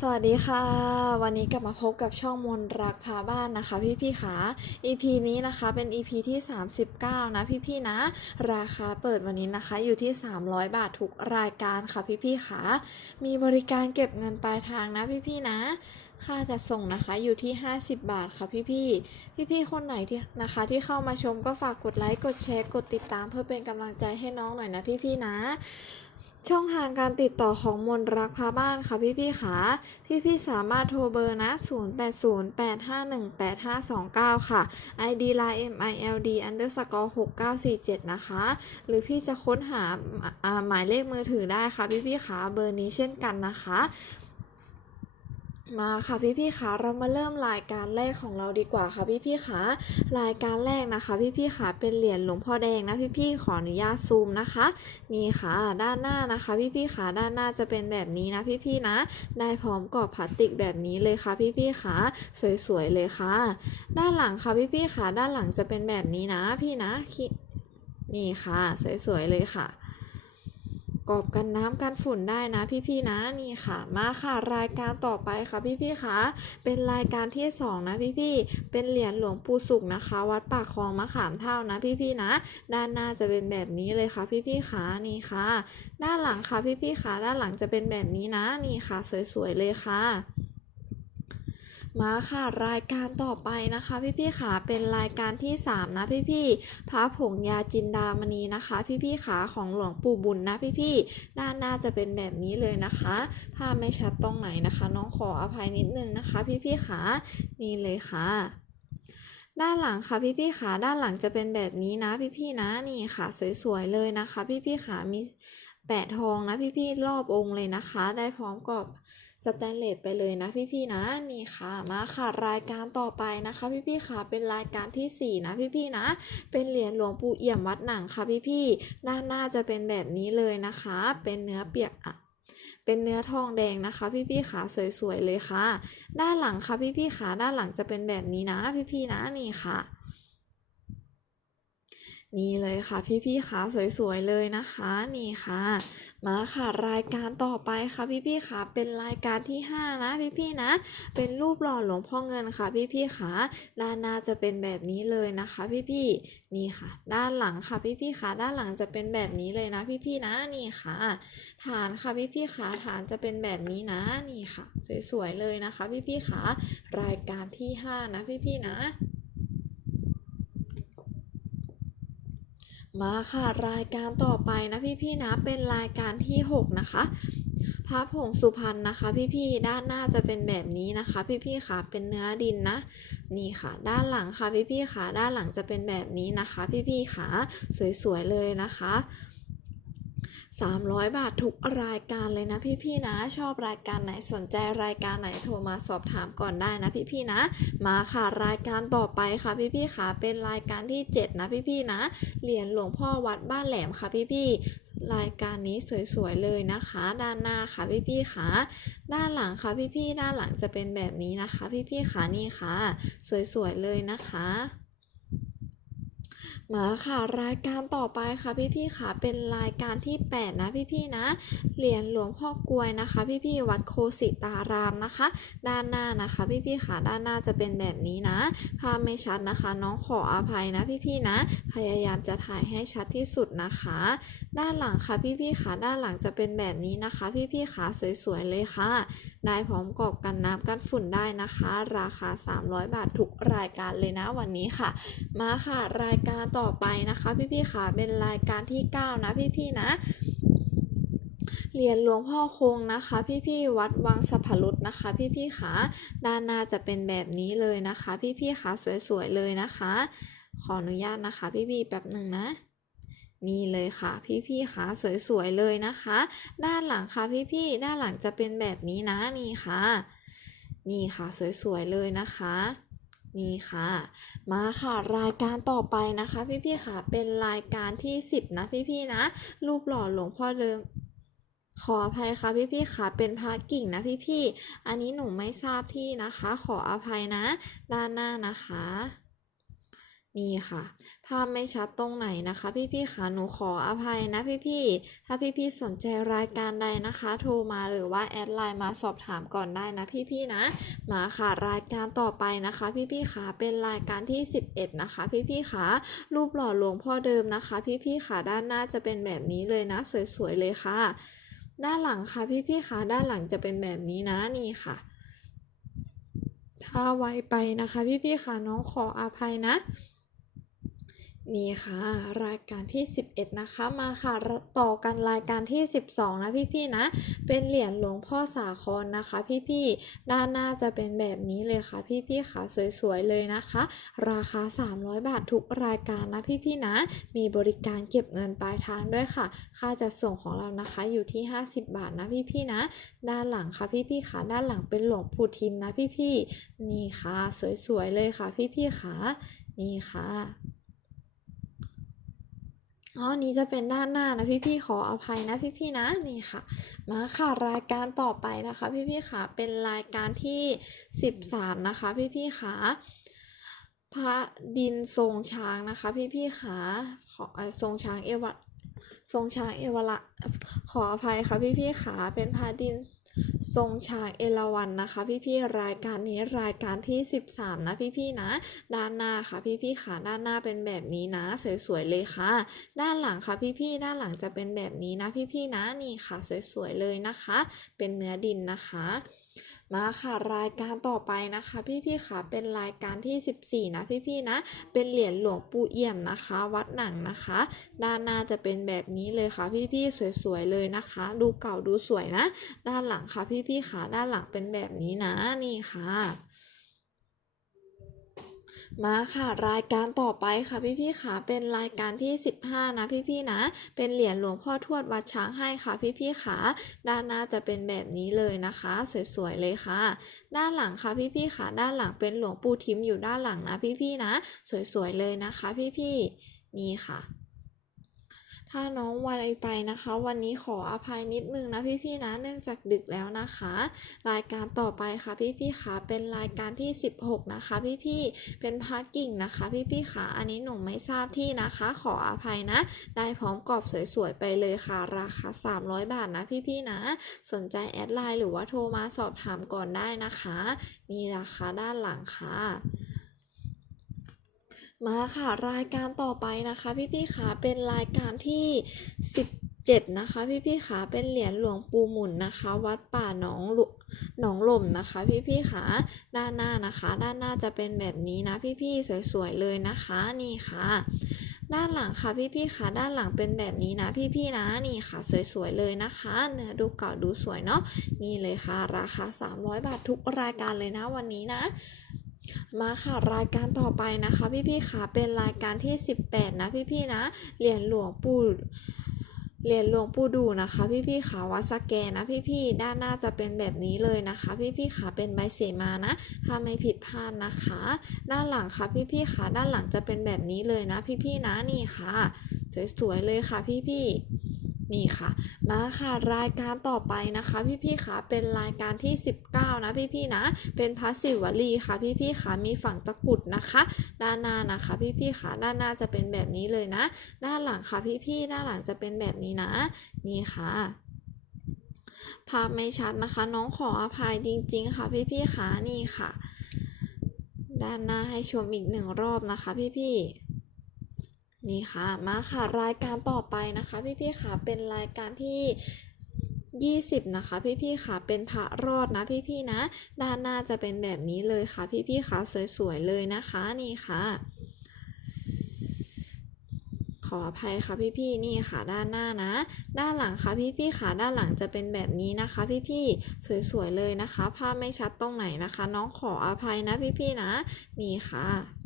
สวัสดีค่ะ วันนี้กลับมาพบกับช่องมนรักพาบ้านนะคะพี่พี่ขา EP นี้นะคะเป็น EP ที่ 39 นะพี่พี่นะ ราคาเปิดวันนี้นะคะอยู่ที่ 300 บาททุกรายการค่ะพี่พี่ขา มีบริการเก็บเงินปลายทางนะพี่พี่นะ ค่าจัดส่งนะคะอยู่ที่ 50 บาทค่ะพี่พี่พี่พี่คนไหนที่นะคะที่เข้ามาชมก็ฝากกดไลค์กดแชร์กดติดตามเพื่อเป็นกำลังใจให้น้องหน่อยนะพี่พี่นะ ช่องทางการติดต่อของมนรักพาบ้านค่ะพี่พี่ๆขาพี่ๆสามารถโทรเบอร์นะ 0808518529 ค่ะ ID line mild underscore 6947 นะคะ หรือพี่จะค้นหาหมายเลขมือถือได้ค่ะพี่พี่ๆขาเบอร์นี้เช่นกันนะคะ มาค่ะพี่พี่ๆคะเรามาเริ่มรายการแรกของเราดีกว่าค่ะพี่พี่ๆคะรายการแรกนะคะ พี่พี่ๆคะเป็นเหรียญหลวงพ่อแดงนะพี่พี่ๆขออนุญาตซูมนะคะนี่ค่ะด้านหน้านะคะ พี่พี่ๆคะด้านหน้าจะเป็นแบบนี้นะพี่พี่ๆนะ ได้พร้อมกรอบพลาสติกแบบนี้เลยค่ะพี่พี่ๆคะสวยๆเลยค่ะ ด้านหลังค่ะพี่พี่ๆคะด้านหลังจะเป็นแบบนี้นะพี่นะนี่ค่ะ สวยๆเลยค่ะ กอบกันน้ำกันฝุ่นได้นะพี่ๆนะนี่ค่ะ มาค่ะรายการต่อไปค่ะพี่ๆคะเป็นรายการที่สองนะพี่ๆเป็นเหรียญหลวงปู่สุขนะคะ วัดปากคลองมะขามเท่านะพี่ๆนะ ด้านหน้าจะเป็นแบบนี้เลยค่ะพี่ๆคะนี่ค่ะ ด้านหลังค่ะพี่ๆคะด้านหลังจะเป็นแบบนี้นะนี่ค่ะ สวยๆเลยค่ะ มาค่ะรายการต่อไปนะคะพี่ๆขาเป็นรายการที่ 3 นะพี่ๆพระผงยาจินดามณีนะคะ พี่ๆขาของหลวงปู่บุญนะพี่ๆด้านหน้าจะเป็นแบบนี้เลยนะคะภาพไม่ชัดตรงไหนนะคะ น้องขออภัยนิดนึงนะคะ พี่ๆขานี่เลยค่ะด้านหลังค่ะพี่ๆขาด้านหลังจะเป็นแบบนี้นะพี่ๆนะนี่ค่ะ สวยๆเลยนะคะ พี่ๆขามี แปะทองนะพี่ๆรอบองค์เลยนะคะ ได้พร้อมกับสแตนเลสไปเลยนะพี่ๆนะนี่ค่ะ มาค่ะรายการต่อไปนะคะ พี่ๆค่ะ เป็นรายการที่สี่นะพี่ๆนะ เป็นเหรียญหลวงปู่เอี่ยมวัดหนังค่ะพี่ๆด้านหน้าจะเป็นแบบนี้เลยนะคะ เป็นเนื้อเปียกอะเป็นเนื้อทองแดงนะคะ พี่ๆขาสวยๆเลยค่ะ ด้านหลังค่ะพี่ๆขาด้านหลังจะเป็นแบบนี้นะ พี่ๆนะนี่ค่ะ นี่เลยค่ะพี่ๆขาสวยๆเลยนะคะนี่ค่ะ มาค่ะรายการต่อไปค่ะพี่ๆขาเป็นรายการที่ 5 นะพี่ๆนะ เป็นรูปหล่อหลวงพ่อเงินค่ะพี่ๆขาด้านหน้าจะเป็นแบบนี้เลยนะคะพี่ๆนี่ค่ะ ด้านหลังค่ะพี่ๆขาด้านหลังจะเป็นแบบนี้เลยนะพี่ๆนะนี่ค่ะ ฐานค่ะพี่ๆขาฐานจะเป็นแบบนี้นะนี่ค่ะ สวยๆเลยนะคะพี่ๆขารายการที่ 5 นะพี่ๆนะ มาค่ะรายการต่อไปนะพี่ๆนะเป็นรายการที่ 6 นะคะพับผงสุพรรณนะคะ พี่ๆด้านหน้าจะเป็นแบบนี้นะคะ พี่ๆค่ะเป็นเนื้อดินนะ นี่ค่ะ ด้านหลังค่ะพี่ๆค่ะด้านหลังจะเป็นแบบนี้นะคะ พี่ๆค่ะสวยๆเลยนะคะ 300 บาททุกรายการเลยนะพี่ๆนะ ชอบรายการไหนสนใจรายการไหนโทรมาสอบถามก่อนได้นะพี่ๆนะ มาค่ะรายการต่อไปค่ะพี่ๆค่ะเป็นรายการที่ 7 นะพี่ๆนะเหรียญหลวงพ่อวัดบ้านแหลมค่ะพี่ๆรายการนี้สวยๆเลยนะคะ ด้านหน้าค่ะพี่ๆค่ะด้านหลังค่ะพี่ๆด้านหลังจะเป็นแบบนี้นะคะ พี่ๆค่ะนี่ค่ะ สวยๆเลยนะคะ มาค่ะรายการต่อไปค่ะพี่ๆค่ะเป็นรายการที่ 8 นะพี่ๆนะเหรียญหลวงพ่อกลวยนะคะ พี่ๆวัดโคสิตารามนะคะ ด้านหน้านะคะพี่ๆค่ะด้านหน้าจะเป็นแบบนี้นะภาพไม่ชัดนะคะ น้องขออภัยนะพี่ๆนะ พยายามจะถ่ายให้ชัดที่สุดนะคะ ด้านหลังค่ะพี่ๆค่ะด้านหลังจะเป็นแบบนี้นะคะ พี่ๆค่ะสวยๆเลยค่ะ ได้พร้อมกรอบกันน้ำกันฝุ่นได้นะคะ ราคา 300 บาททุกรายการเลยนะวันนี้ค่ะ มาค่ะรายการต่อไปนะคะ พี่ๆค่ะเป็นรายการที่ 9 นะพี่ๆนะเหรียญหลวงพ่อคงนะคะ พี่ๆวัดวังสะพรุดนะคะ พี่ๆค่ะด้านหน้าจะเป็นแบบนี้เลยนะคะ พี่ๆค่ะสวยๆเลยนะคะ ขออนุญาตนะคะ พี่ๆแป๊บหนึ่งนะนี่เลยค่ะ พี่ๆค่ะสวยๆเลยนะคะ ด้านหลังค่ะพี่ๆด้านหลังจะเป็นแบบนี้นะนี่ค่ะ นี่ค่ะสวยๆเลยนะคะ นี่ค่ะ มาค่ะรายการต่อไปนะคะ พี่ๆค่ะ เป็นรายการที่ 10 นะพี่ๆนะ รูปหล่อหลวงพ่อเริงขออภัยค่ะพี่ๆค่ะ เป็นพระกิ่งนะพี่ๆอันนี้หนูไม่ทราบที่นะคะ ขออภัยนะ ด้านหน้านะคะ นี่ค่ะ ภาพไม่ชัดตรงไหนนะคะ พี่ๆค่ะหนูขออภัยนะพี่ๆ ถ้าพี่ๆ สนใจรายการใดนะคะ โทรมาหรือว่าแอดไลน์มาสอบถามก่อนได้นะพี่ๆ นะ มาค่ะรายการต่อไปนะคะ พี่ๆ ค่ะเป็นรายการที่ 11 นะคะ พี่ๆ ค่ะรูปหล่อหลวงพ่อเดิมนะคะ พี่ๆ ค่ะด้านหน้าจะเป็นแบบนี้เลยนะ สวยๆ เลยค่ะ ด้านหลังค่ะพี่ๆ ค่ะด้านหลังจะเป็นแบบนี้นะนี่ค่ะ ถ้าไวไปนะคะ พี่ๆ ค่ะน้องขออภัยนะ นี่ค่ะ รายการที่ 11 นะคะมาค่ะต่อกันรายการที่ 12 นะพี่ๆนะ เป็นเหรียญหลวงพ่อสาครนะคะ พี่ๆด้านหน้าจะเป็นแบบนี้เลยค่ะ พี่ๆค่ะสวยๆเลยนะคะ ราคา 300 บาททุกรายการนะพี่ๆนะ มีบริการเก็บเงินปลายทางด้วยค่ะ ค่าจัดส่งของเรานะคะอยู่ที่ 50 บาทนะพี่ๆนะ ด้านหลังค่ะพี่ๆค่ะด้านหลังเป็นหลวงปู่ทิมนะพี่ๆนี่ค่ะ สวยๆเลยค่ะ พี่ๆค่ะนี่ค่ะ อ๋อนี้จะเป็นด้านหน้านะพี่ๆขออภัยนะพี่ๆนะนี่ค่ะ มาค่ะรายการต่อไปนะคะ พี่ๆค่ะเป็นรายการที่ 13 นะคะ พี่ๆค่ะพระดินทรงช้างนะคะ พี่ๆค่ะขอเอ่อทรงช้างเอวะทรงช้างเอวละขออภัยค่ะพี่ๆค่ะเป็นพระดิน ทรงช้างเอราวันนะคะ พี่ๆรายการนี้รายการที่ 13 นะพี่ๆนะ ด้านหน้าค่ะพี่ๆค่ะด้านหน้าเป็นแบบนี้นะ สวยๆเลยค่ะ ด้านหลังค่ะพี่ๆด้านหลังจะเป็นแบบนี้นะพี่ๆนะนี่ค่ะ สวยๆเลยนะคะ เป็นเนื้อดินนะคะ มาค่ะรายการต่อไปนะคะ พี่ๆค่ะเป็นรายการที่ 14 นะพี่ๆนะ เป็นเหรียญหลวงปู่เอี่ยมนะคะ วัดหนังนะคะ ด้านหน้าจะเป็นแบบนี้เลยค่ะ พี่ๆสวยๆเลยนะคะ ดูเก่าดูสวยนะ ด้านหลังค่ะพี่ๆค่ะด้านหลังเป็นแบบนี้นะนี่ค่ะ มาค่ะ รายการต่อไปค่ะพี่ๆค่ะเป็นรายการที่ 15 นะพี่ๆนะ เป็นเหรียญหลวงพ่อทวดวัดช้างให้ค่ะพี่ๆค่ะ ด้านหน้าจะเป็นแบบนี้เลยนะคะ สวยๆเลยค่ะ ด้านหลังค่ะพี่ๆค่ะ ด้านหลังเป็นหลวงปู่ทิมอยู่ด้านหลังนะพี่ๆนะ สวยๆเลยนะคะ พี่ๆนี่ค่ะ ถ้าน้องวันไปนะคะ วันนี้ขออภัยนิดนึงนะพี่ๆนะเนื่องจากดึกแล้วนะคะ รายการต่อไปค่ะพี่ๆค่ะเป็นรายการที่ 16 นะคะ พี่ๆเป็นพาร์กิ่งนะคะ พี่ๆค่ะอันนี้หนูไม่ทราบที่นะคะ ขออภัยนะ ได้พร้อมกรอบสวยๆไปเลยค่ะ ราคา 300 บาทนะพี่ๆนะ สนใจแอดไลน์หรือว่าโทรมาสอบถามก่อนได้นะคะนี่ราคาด้านหลังค่ะ มาค่ะรายการต่อไปนะคะ พี่ๆค่ะเป็นรายการที่ 17 นะคะ พี่ๆค่ะเป็นเหรียญหลวงปู่หมุนนะคะ วัดป่าหนองหลหนองลมนะคะ พี่ๆค่ะด้านหน้านะคะ ด้านหน้าจะเป็นแบบนี้นะ พี่ๆสวยๆเลยนะคะนี่ค่ะ ด้านหลังค่ะพี่ๆค่ะด้านหลังเป็นแบบนี้นะ พี่ๆนะนี่ค่ะ สวยๆเลยนะคะ เนื้อดูเก่าดูสวยเนาะนี่เลยค่ะ ราคา 300 บาททุกรายการเลยนะวันนี้นะ มาค่ะรายการต่อไปนะคะ พี่ๆค่ะเป็นรายการที่ 18 นะ พี่ๆนะเหรียญหลวงปู่เหรียญหลวงปู่ดูนะคะ พี่ๆค่ะวัดสแกนนะพี่ๆด้านหน้าจะเป็นแบบนี้เลยนะคะ พี่ๆค่ะเป็นใบเสมานะถ้าไม่ผิดพลาดนะคะ ด้านหลังค่ะพี่ๆค่ะด้านหลังจะเป็นแบบนี้เลยนะ พี่ๆนะนี่ค่ะ สวยๆเลยค่ะพี่ๆ นี่ค่ะ มาค่ะ รายการต่อไปนะคะ พี่ๆค่ะเป็นรายการที่ 19 นะพี่ๆนะ เป็นพระศิวลีค่ะ พี่ๆค่ะมีฝั่งตะกุดนะคะ ด้านหน้านะคะพี่ๆค่ะด้านหน้าจะเป็นแบบนี้เลยนะ ด้านหลังค่ะพี่ๆด้านหลังจะเป็นแบบนี้นะ นี่ค่ะภาพไม่ชัดนะคะ น้องขออภัยจริง ๆ ค่ะ พี่ๆค่ะนี่ค่ะ ด้านหน้าให้ชมอีกหนึ่งรอบนะคะ พี่ๆ นี่ค่ะมาค่ะรายการต่อไปนะคะพี่ๆค่ะเป็นรายการที่ 20 นะคะ พี่ๆค่ะเป็นพระรอดนะพี่ๆนะ ด้านหน้าจะเป็นแบบนี้เลยค่ะ พี่ๆค่ะสวยๆเลยนะคะนี่ค่ะขออภัยค่ะพี่ๆนี่ค่ะด้านหน้านะ ด้านหลังค่ะพี่ๆค่ะด้านหลังจะเป็นแบบนี้นะคะ พี่ๆสวยๆเลยนะคะ ภาพไม่ชัดตรงไหนนะคะ น้องขออภัยนะพี่ๆนะ นี่ค่ะ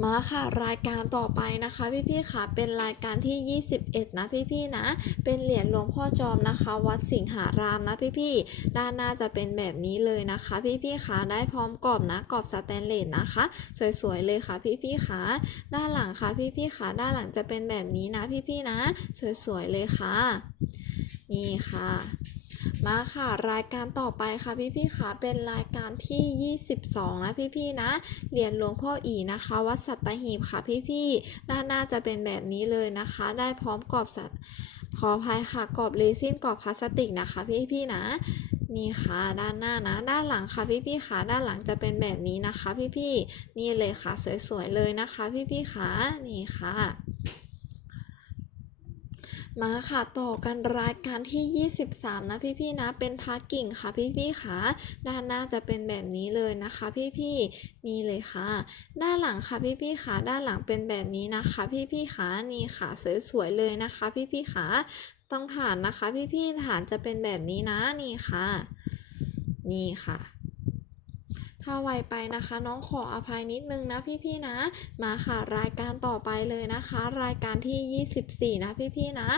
มาค่ะ รายการต่อไปนะคะ พี่ๆค่ะเป็นรายการที่ 21 นะพี่ๆนะ เป็นเหรียญหลวงพ่อจอมนะคะ วัดสิงหารามนะพี่ๆด้านหน้าจะเป็นแบบนี้เลยนะคะ พี่ๆค่ะได้พร้อมกรอบนะกรอบสแตนเลสนะคะ สวยๆเลยค่ะ พี่ๆค่ะด้านหลังค่ะ พี่ๆค่ะด้านหลังจะเป็นแบบนี้นะ พี่ๆนะ สวยๆเลยค่ะ นี่ค่ะ มาค่ะ รายการต่อไปค่ะพี่ๆค่ะเป็นรายการที่ 22 นะพี่ๆนะเหรียญหลวงพ่ออีนะคะ วัดสัตหีบค่ะพี่ๆด้านหน้าจะเป็นแบบนี้เลยนะคะ ได้พร้อมกรอบสัตขออภัยค่ะกรอบเรซินกรอบพลาสติกนะคะ พี่ๆนะนี่ค่ะด้านหน้านะด้านหลังค่ะพี่ๆค่ะด้านหลังจะเป็นแบบนี้นะคะ พี่ๆนี่เลยค่ะสวยๆเลยนะคะ พี่ๆค่ะนี่ค่ะ มาค่ะต่อกันรายการที่ 23 นะพี่ๆนะเป็นพากิ่งค่ะพี่ๆค่ะด้านหน้าจะเป็นแบบนี้เลยนะคะ พี่ๆนี่เลยค่ะ ด้านหลังค่ะพี่ๆค่ะด้านหลังเป็นแบบนี้นะคะ พี่ๆค่ะนี่ค่ะสวยๆเลยนะคะ พี่ๆค่ะต้องฐานนะคะ พี่ๆฐานจะเป็นแบบนี้นะนี่ค่ะ นี่ค่ะ ถ้าไวไปนะคะ น้องขออภัยนิดนึงนะพี่ๆนะ มาค่ะรายการต่อไปเลยนะคะ รายการที่ 24 นะพี่ๆนะ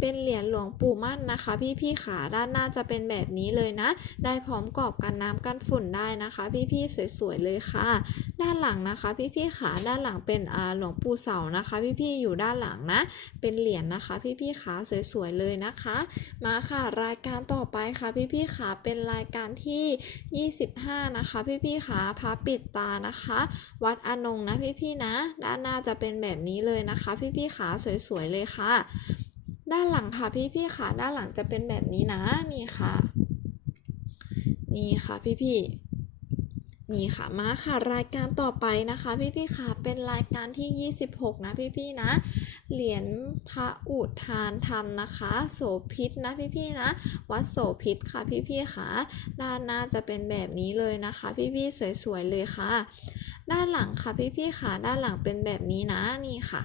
เป็นเหรียญหลวงปู่มั่นนะคะ พี่ๆขาด้านหน้าจะเป็นแบบนี้เลยนะ ได้พร้อมกรอบกันน้ำกันฝุ่นได้นะคะ พี่ๆสวยๆเลยค่ะ ด้านหลังนะคะ พี่ๆขาด้านหลังเป็นอ่าหลวงปู่เสานะคะ พี่ๆอยู่ด้านหลังนะ เป็นเหรียญนะคะ พี่ๆขาสวยๆเลยนะคะ มาค่ะรายการต่อไปค่ะ พี่ๆขาเป็นรายการที่ 25 นะคะ พี่ๆพี่ขาพระปิดตานะคะ วัดอนงนะพี่ๆนะ ด้านหน้าจะเป็นแบบนี้เลยนะคะ พี่ๆขาสวยๆเลยค่ะ ด้านหลังค่ะพี่ๆขาด้านหลังจะเป็นแบบนี้นะนี่ค่ะ นี่ค่ะพี่ๆนี่ค่ะมาค่ะรายการต่อไปนะคะ พี่ๆค่ะเป็นรายการที่ 26 นะพี่ๆนะ เหรียญพระอุทานธรรมนะคะ โสพิษนะพี่ๆนะ วัดโสพิษค่ะพี่ๆค่ะด้านหน้าจะเป็นแบบนี้เลยนะคะ พี่ๆสวยๆเลยค่ะ ด้านหลังค่ะพี่ๆค่ะ ด้านหลังเป็นแบบนี้นะนี่ค่ะ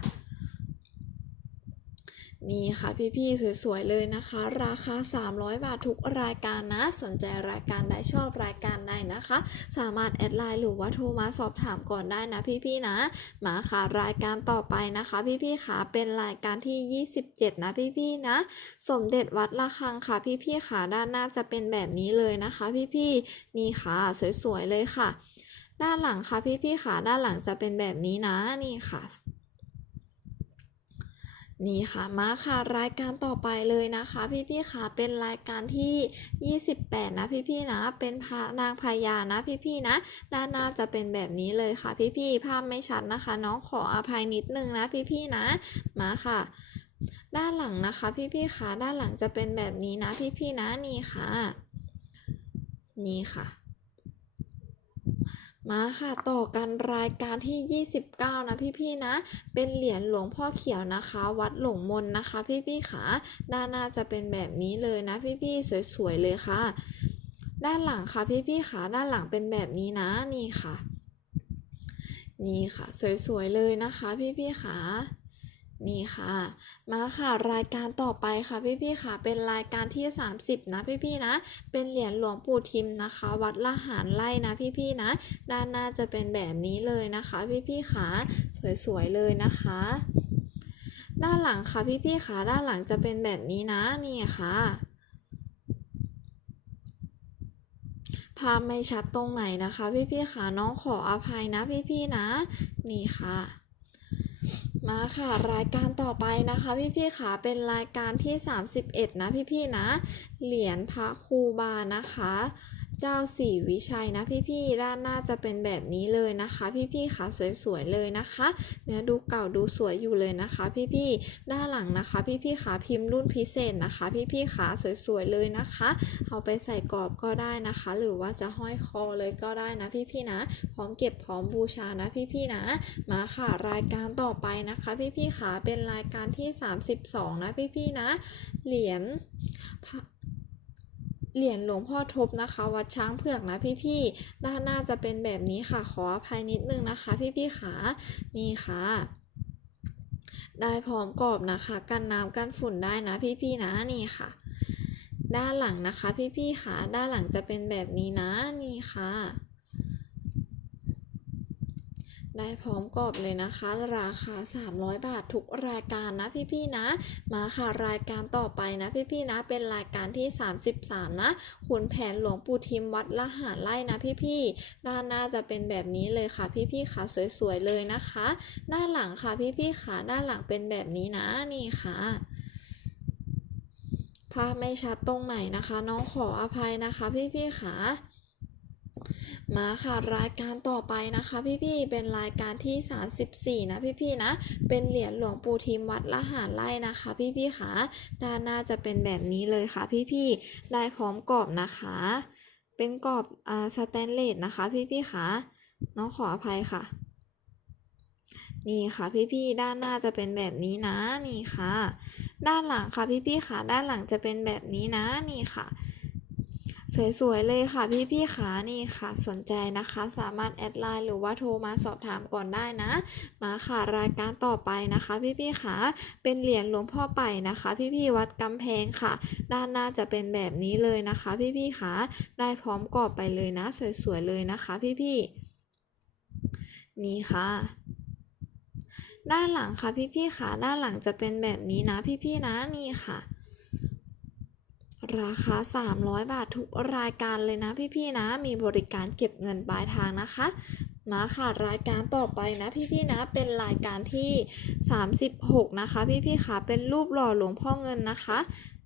นี่ค่ะพี่ๆสวยๆเลยนะคะ ราคา 300 บาททุกรายการนะ สนใจรายการใดชอบรายการใดนะคะ สามารถแอดไลน์หรือว่าโทรมาสอบถามก่อนได้นะพี่ๆนะ มาค่ะรายการต่อไปนะคะ พี่ๆค่ะเป็นรายการที่ 27 นะพี่ๆนะ สมเด็จวัดระฆังค่ะ พี่ๆค่ะด้านหน้าจะเป็นแบบนี้เลยนะคะ พี่ๆนี่ค่ะ สวยๆเลยค่ะ ด้านหลังค่ะพี่ๆค่ะด้านหลังจะเป็นแบบนี้นะนี่ค่ะ นี่ค่ะมาค่ะรายการต่อไปเลยนะคะ พี่ๆค่ะเป็นรายการที่ 28 นะพี่ๆนะ เป็นพระนางพญานะพี่ๆนะ ด้านหน้าจะเป็นแบบนี้เลยค่ะ พี่ๆภาพไม่ชัดนะคะ น้องขออภัยนิดนึงนะพี่ๆนะมาค่ะ ด้านหลังนะคะ พี่ๆค่ะด้านหลังจะเป็นแบบนี้นะ พี่ๆนะนี่ค่ะ นี่ค่ะ มาค่ะต่อกันรายการที่ 29 นะพี่ๆนะ เป็นเหรียญหลวงพ่อเขียวนะคะ วัดหลงมนนะคะ พี่ๆขาด้านหน้าจะเป็นแบบนี้เลยนะ พี่ๆสวยๆเลยค่ะ ด้านหลังค่ะพี่ๆขาด้านหลังเป็นแบบนี้นะนี่ค่ะ นี่ค่ะ สวยๆเลยนะคะ พี่ๆขา นี่ค่ะ มาค่ะรายการต่อไปค่ะพี่ๆค่ะ เป็นรายการที่ 30 นะพี่ๆนะ เป็นเหรียญหลวงปู่ทิมนะคะ วัดละหารไล่นะพี่ๆนะ ด้านหน้าจะเป็นแบบนี้เลยนะคะ พี่ๆขาสวยๆเลยนะคะ ด้านหลังค่ะพี่ๆขาด้านหลังจะเป็นแบบนี้นะนี่ค่ะภาพไม่ชัดตรงไหนนะคะ พี่ๆขาน้องขออภัยนะพี่ๆนะ นี่ค่ะ มาค่ะรายการต่อไปนะคะ พี่ๆค่ะเป็นรายการที่ 31 นะพี่ๆนะ เหรียญพระครูบานะคะ เจ้าศรีวิชัยนะพี่ๆด้านหน้าจะเป็นแบบนี้เลยนะคะ พี่ๆค่ะสวยๆเลยนะคะ เนื้อดูเก่าดูสวยอยู่เลยนะคะ พี่ๆด้านหลังนะคะ พี่ๆขาพิมพ์รุ่นพิเศษนะคะ พี่ๆขาสวยๆเลยนะคะ เอาไปใส่กรอบก็ได้นะคะ หรือว่าจะห้อยคอเลยก็ได้นะพี่ๆนะ พร้อมเก็บพร้อมบูชานะพี่ๆนะ มาค่ะรายการต่อไปนะคะ พี่ๆขาเป็นรายการที่ 32 นะพี่ๆนะ เหรียญพระ เหรียญหลวงพ่อทบนะคะ วัดช้างเผือกนะพี่ๆด้านหน้าจะเป็นแบบนี้ค่ะ ขออภัยนิดนึงนะคะ พี่ๆขานี่ค่ะได้พร้อมกรอบนะคะ กันน้ำกันฝุ่นได้นะพี่ๆนะนี่ค่ะ ด้านหลังนะคะ พี่ๆขาด้านหลังจะเป็นแบบนี้นะนี่ค่ะ ได้พร้อมกรอบเลยนะคะ ราคา 300 บาททุกรายการนะพี่ๆนะ มาค่ะรายการต่อไปนะพี่ๆนะ เป็นรายการที่ 33 นะขุนแผนหลวงปู่ทิมวัดละหารไล่นะพี่ๆด้านหน้าจะเป็นแบบนี้เลยค่ะ พี่ๆขาสวยๆเลยนะคะ ด้านหลังค่ะพี่ๆขาด้านหลังเป็นแบบนี้นะนี่ค่ะภาพไม่ชัดตรงไหนนะคะ น้องขออภัยนะคะพี่ๆค่ะ มาค่ะรายการต่อไปนะคะพี่ๆเป็นรายการที่ 34 นะพี่ๆนะ เป็นเหรียญหลวงปู่ทิมวัดละหารไร่นะคะ พี่ๆค่ะด้านหน้าจะเป็นแบบนี้เลยค่ะ พี่ๆได้พร้อมกรอบนะคะ เป็นกรอบอ่าสแตนเลสนะคะ พี่ๆค่ะน้องขออภัยค่ะ นี่ค่ะพี่ๆด้านหน้าจะเป็นแบบนี้นะนี่ค่ะ ด้านหลังค่ะพี่ๆค่ะ ด้านหลังจะเป็นแบบนี้นะนี่ค่ะ สวยๆเลยค่ะพี่ๆค่ะนี่ค่ะ สนใจนะคะสามารถแอดไลน์หรือว่าโทรมาสอบถามก่อนได้นะ มาค่ะรายการต่อไปนะคะ พี่ๆค่ะเป็นเหรียญหลวงพ่อไปนะคะ พี่ๆวัดกำแพงค่ะ ด้านหน้าจะเป็นแบบนี้เลยนะคะ พี่ๆค่ะได้พร้อมกรอบไปเลยนะ สวยๆเลยนะคะ พี่ๆนี่ค่ะด้านหลังค่ะพี่ๆค่ะด้านหลังจะเป็นแบบนี้นะ พี่ๆนะนี่ค่ะ ราคา 300 บาททุกรายการเลยนะพี่ๆนะ มีบริการเก็บเงินปลายทางนะคะมาค่ะรายการต่อไปนะพี่ๆนะเป็นรายการที่ 36 นะคะ พี่ๆค่ะเป็นรูปหล่อหลวงพ่อเงินนะคะ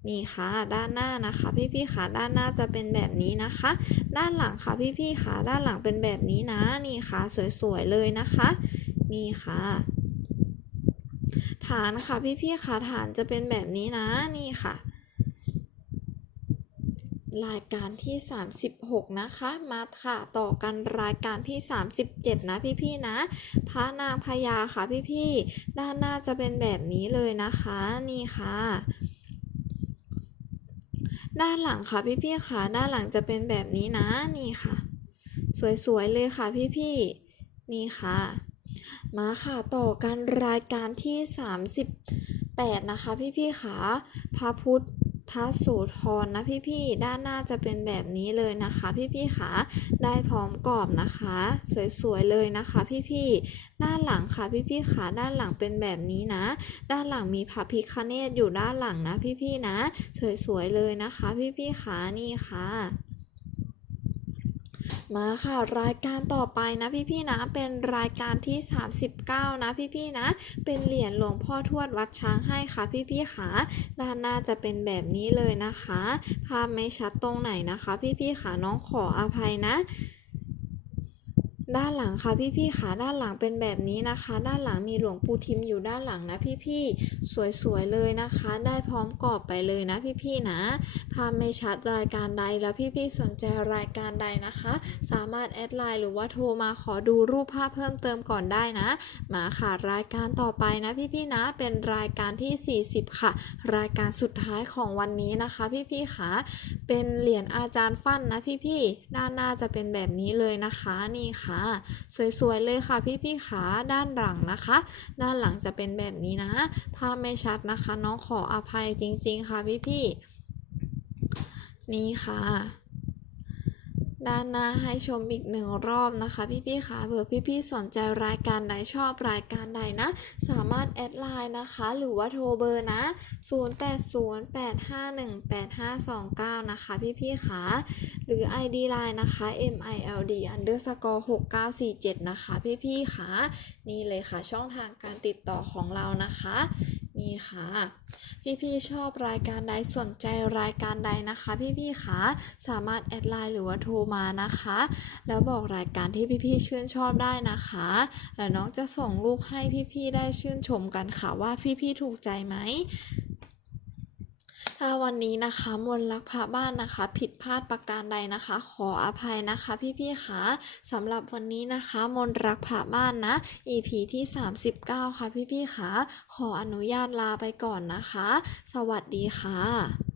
นี่ค่ะด้านหน้านะคะพี่ๆค่ะด้านหน้าจะเป็นแบบนี้นะคะ ด้านหลังค่ะพี่ๆค่ะด้านหลังเป็นแบบนี้นะนี่ค่ะสวยๆเลยนะคะ นี่ค่ะ ฐานค่ะพี่ๆค่ะฐานจะเป็นแบบนี้นะนี่ค่ะ รายการที่ 36 นะคะ มาค่ะต่อกันรายการที่ 37 นะพี่ๆนะพระนางพญาค่ะพี่ๆด้านหน้าจะเป็นแบบนี้เลยนะคะนี่ค่ะด้านหลังค่ะพี่ๆค่ะ ด้านหลังจะเป็นแบบนี้นะนี่ค่ะ สวยๆเลยค่ะพี่ๆนี่ค่ะ มาค่ะต่อกันรายการที่ 38 นะคะ พี่ๆค่ะพระพุทธ โสธรนะพี่ๆ ด้านหน้าจะเป็นแบบนี้เลยนะคะ พี่ๆค่ะได้พร้อมกรอบนะคะ สวยๆเลยนะคะ พี่ๆ ด้านหลังค่ะพี่ๆค่ะด้านหลังเป็นแบบนี้นะ ด้านหลังมีพระพิคเนตอยู่ด้านหลังนะพี่ๆนะ สวยๆเลยนะคะ พี่ๆค่ะนี่ค่ะ มาค่ะรายการต่อไปนะพี่ๆนะเป็นรายการที่ 39 นะพี่ๆนะ เป็นเหรียญหลวงพ่อทวดวัดช้างให้ค่ะพี่ๆค่ะด้านหน้าจะเป็นแบบนี้เลยนะคะ ภาพไม่ชัดตรงไหนนะคะ พี่ๆค่ะน้องขออภัยนะ ด้านหลังค่ะพี่ๆค่ะด้านหลังเป็นแบบนี้นะคะ ด้านหลังมีหลวงปู่ทิมอยู่ด้านหลังนะพี่ๆสวยๆเลยนะคะ ได้พร้อมกรอบไปเลยนะพี่ๆนะภาพไม่ชัดรายการใดแล้วพี่ๆสนใจรายการใดนะคะ สามารถแอดไลน์หรือว่าโทรมาขอดูรูปภาพเพิ่มเติมก่อนได้นะมาค่ะรายการต่อไปนะพี่ๆนะเป็นรายการที่ 40 ค่ะ รายการสุดท้ายของวันนี้นะคะ พี่ๆค่ะเป็นเหรียญอาจารย์ฟั่นนะพี่ๆด้านหน้าจะเป็นแบบนี้เลยนะคะนี่ค่ะสวยๆเลยค่ะพี่ๆขาด้านหลังนะคะ ด้านหลังจะเป็นแบบนี้นะ ภาพไม่ชัดนะคะ น้องขออภัยจริงๆค่ะพี่ๆนี่ค่ะ ด้านหน้าให้ชมอีกหนึ่งรอบนะคะ พี่ๆค่ะเผื่อพี่ๆสนใจรายการใดชอบรายการใดนะ สามารถแอดไลน์นะคะ หรือว่าโทรเบอร์นะ 0808518529 นะคะ พี่ๆค่ะหรือ ID Line นะคะ mild underscore 6947 นะคะ พี่ๆค่ะนี่เลยค่ะช่องทางการติดต่อของเรานะคะ นี่ค่ะ พี่ๆชอบรายการใดสนใจรายการใดนะคะ พี่ๆคะสามารถแอดไลน์หรือว่าโทรมานะคะ แล้วบอกรายการที่พี่ๆชื่นชอบได้นะคะแล้วน้องจะส่งรูปให้พี่ๆได้ชื่นชมกันค่ะว่าพี่ๆถูกใจไหม ถ้าวันนี้นะคะมวลรักพระบ้านนะคะ ผิดพลาดประการใดนะคะ ขออภัยนะคะ พี่ๆคะสำหรับวันนี้นะคะ มนรักพระบ้านนะ EP ที่ 39 ค่ะพี่ๆคะขออนุญาตลาไปก่อนนะคะ สวัสดีค่ะ